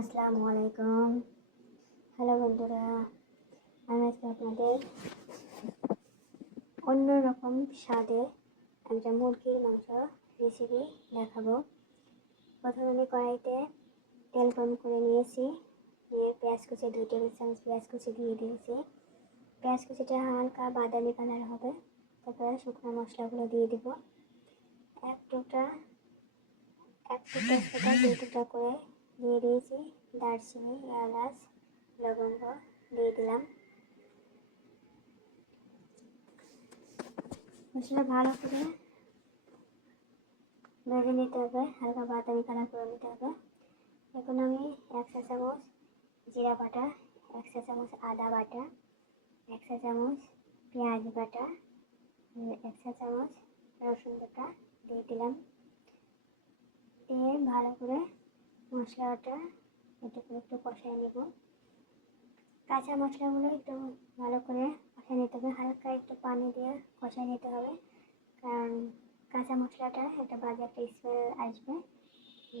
আসসালামু আলাইকুম। হ্যালো বন্ধুরা, আমি আজকে আপনাদের অন্যরকম স্বাদে একটা মুরগির মাংস রেসিপি দেখাবো। প্রথমে আমি কড়াইতে তেল গরম করে নিয়েছি, নিয়ে পেঁয়াজ কুচি 2 টেবিল চামচ পেঁয়াজ কুচি দিয়ে দিয়েছি। পেঁয়াজ কুচিটা হালকা বাদামি কালার হবে, তারপরে শুকনো মশলাগুলো দিয়ে দিব। এক টুকরা তেজপাতা 2 টুকরা করে দিয়ে দিয়েছি, দারচিনি, এলাচ, লবঙ্গ দিয়ে দিলাম। মশলা ভালো করে ভেজে নিতে হবে, হালকা বাদামি কালার করে নিতে হবে। এখন আমি 1 চা চামচ জিরা বাটা, 1 চা চামচ আদা বাটা, 1 চা চামচ পেঁয়াজ বাটা, 1 চা চামচ রসুন বাটা দিয়ে দিলাম। দিয়ে ভালো করে মশলাটা একটু কষাই নেব। কাঁচা মশলাগুলো একটু ভালো করে কষাই নিতে হবে, হালকা একটু পানি দিয়ে কষাই নিতে হবে, কারণ কাঁচা মশলাটা একটা বাজে একটা স্মেল আসবে,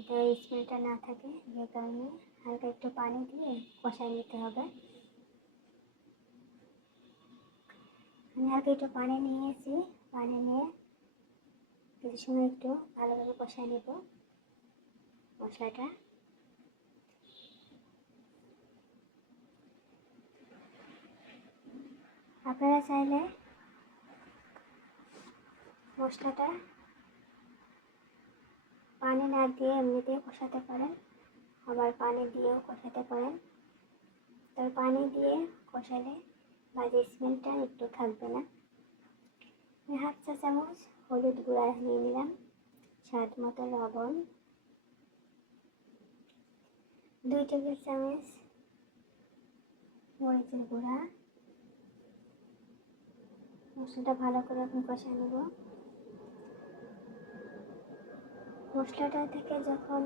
তো স্মেলটা না থাকে যে কারণে হালকা একটু পানি দিয়ে কষাই নিতে হবে। আমি হালকা একটু পানি নিয়েছি, পানি নিয়ে কিছু সময় একটু ভালোভাবে কষাই নেব মশলাটা। আপনারা চাইলে মশলাটা পানি না দিয়ে এমনিতেই কষাতে পারেন, আবার পানি দিয়েও কষাতে পারেন। তবে পানি দিয়ে কষালে বাজে স্মেলটা একটু থাকবে না। 1/2 চা চামচ হলুদ গুঁড়া নিয়ে নিলাম, স্বাদ মতো লবণ, 2 টেবিল চামচ মরিচের গুঁড়া। মশলাটা ভালো করে এখন কষিয়ে নেব। মশলাটা থেকে যখন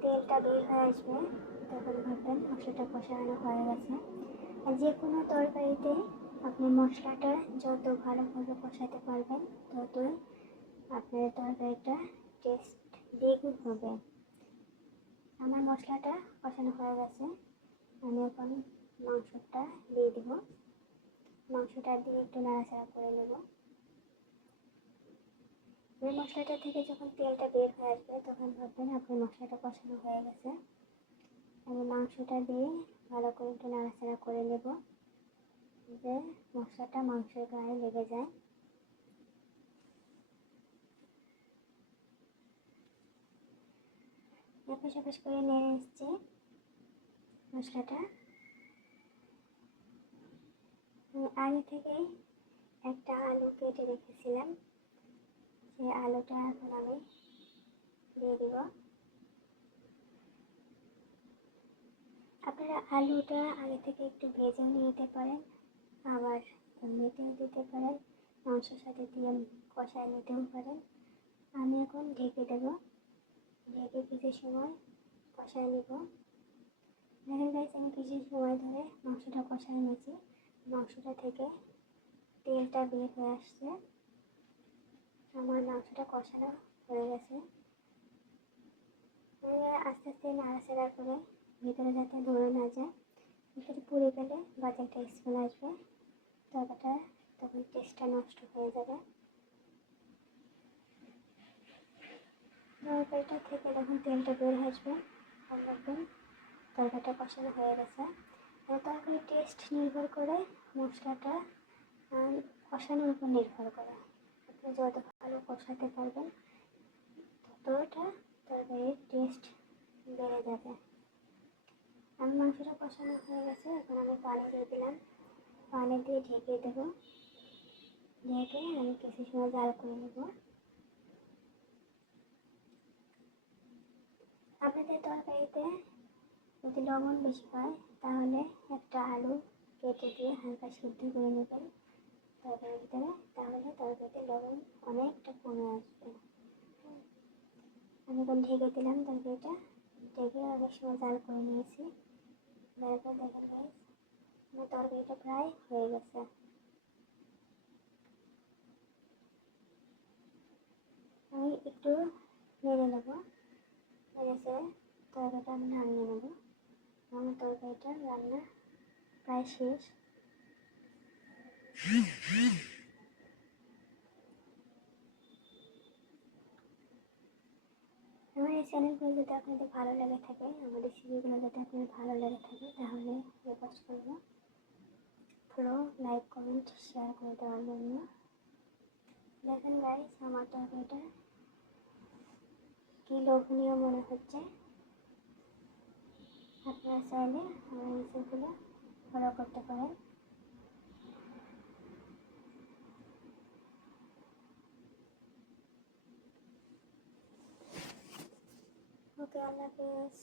তেলটা বের হয়ে আসবে তখন ভাববেন মশলাটা কষানো হয়ে গেছে। আর যে কোনো তরকারিতে আপনি মশলাটা যত ভালোভাবে কষাতে পারবেন ততই আপনার তরকারিটা টেস্ট দ্বিগুণ হবে। আমার মশলাটা কষানো হয়ে গেছে, আমি এখন মাংসটা দিয়ে দিব। মাংসটা দিয়ে একটু নাড়াচাড়া করে নেব। ওই মশলাটা থেকে যখন তেলটা বের হয়ে আসবে তখন ভাববেন আপনার মশলাটা কষানো হয়ে গেছে। আমি মাংসটা দিয়ে ভালো করে একটু নাড়াচাড়া করে নেব, যে মশলাটা মাংসের গায়ে লেগে যায়। এপাশ এপাশ করে নেড়ে এসছে মশলাটা। আমি আগে থেকেই একটা আলু কেটে রেখেছিলাম, সেই আলুটা এখন আমি দিয়ে দিব। আপনারা আলুটা আগে থেকে একটু ভেজেও নিতে পারেন, আবার এমনিতেও দিতে পারেন, মাংসের সাথে দিয়ে কষায় নিতেও পারেন। আমি এখন ঢেকে দেব, ঢেকে কিছু সময় কষায় নেব। দেখেন গাইস, আমি কিছু সময় ধরে মাংসটা কষায় নিয়েছি, মাংসটা থেকে তেলটা বের হয়ে আসছে। আমার মাংসটা কষানো হয়ে গেছে। আস্তে আস্তে নাড়াচাড়া করে ভিতরে যাতে ধরে না যায়, ভিতরে পুড়ে গেলে বাজে একটা স্মেল আসবে, তরকারিটা তখন টেস্টটা নষ্ট হয়ে যাবে। তরকারিটা থেকে যখন তেলটা বের হয়ে আসবে তখন দেখবেন তরকারিটা কষানো হয়ে গেছে। তরকারির টেস্ট নির্ভর করে মশলাটা কষানোর উপর নির্ভর করে। আপনি যত ভালো কষাতে পারবেন ততটা তরকারির টেস্ট বেড়ে যাবে। আমি মাংসটা কষানো হয়ে গেছে, এখন আমি পানি দিয়ে দিলাম, পানি দিয়ে ঢেকে দেবো। ঢেকে আমি কিছু সময় জাল করে নেব। আপনাদের তরকারিতে যদি লবণ বেশি হয় তাহলে একটা আলু কেটে দিয়ে হালকা সিদ্ধ করে নেবেন তরকারির ভিতরে, তাহলে তরকারিতে লবণ অনেকটা কমে আসবে। আমি এখন ঢেকে দিলাম তরকারিটা, ঢেকে অনেক সময় জাল করে নিয়েছি। তারপর দেখেন গাইস, আমার তরকারিটা প্রায় হয়ে গেছে। আমি একটু নেড়ে নেবো, নেড়ে তরকারিটা আমি নামিয়ে নেব। আমার তরকারিটা রান্না প্রায় শেষ। আমার এই চ্যানেলগুলো যদি আপনাদের ভালো লেগে থাকে, আমার রেসিপিগুলো যদি আপনাদের ভালো লেগে থাকে, তাহলে রিকোয়েস্ট করবো পুরো লাইক কমেন্ট শেয়ার করে দেওয়ার জন্য। দেখেন গাইস, আমার তরকারিটা কি লোভনীয় মনে হচ্ছে। আপনারা চাইলে আমার রেসিপিগুলো ফলো করতে পারেন। ওকে, আল্লাহ হাফেজ।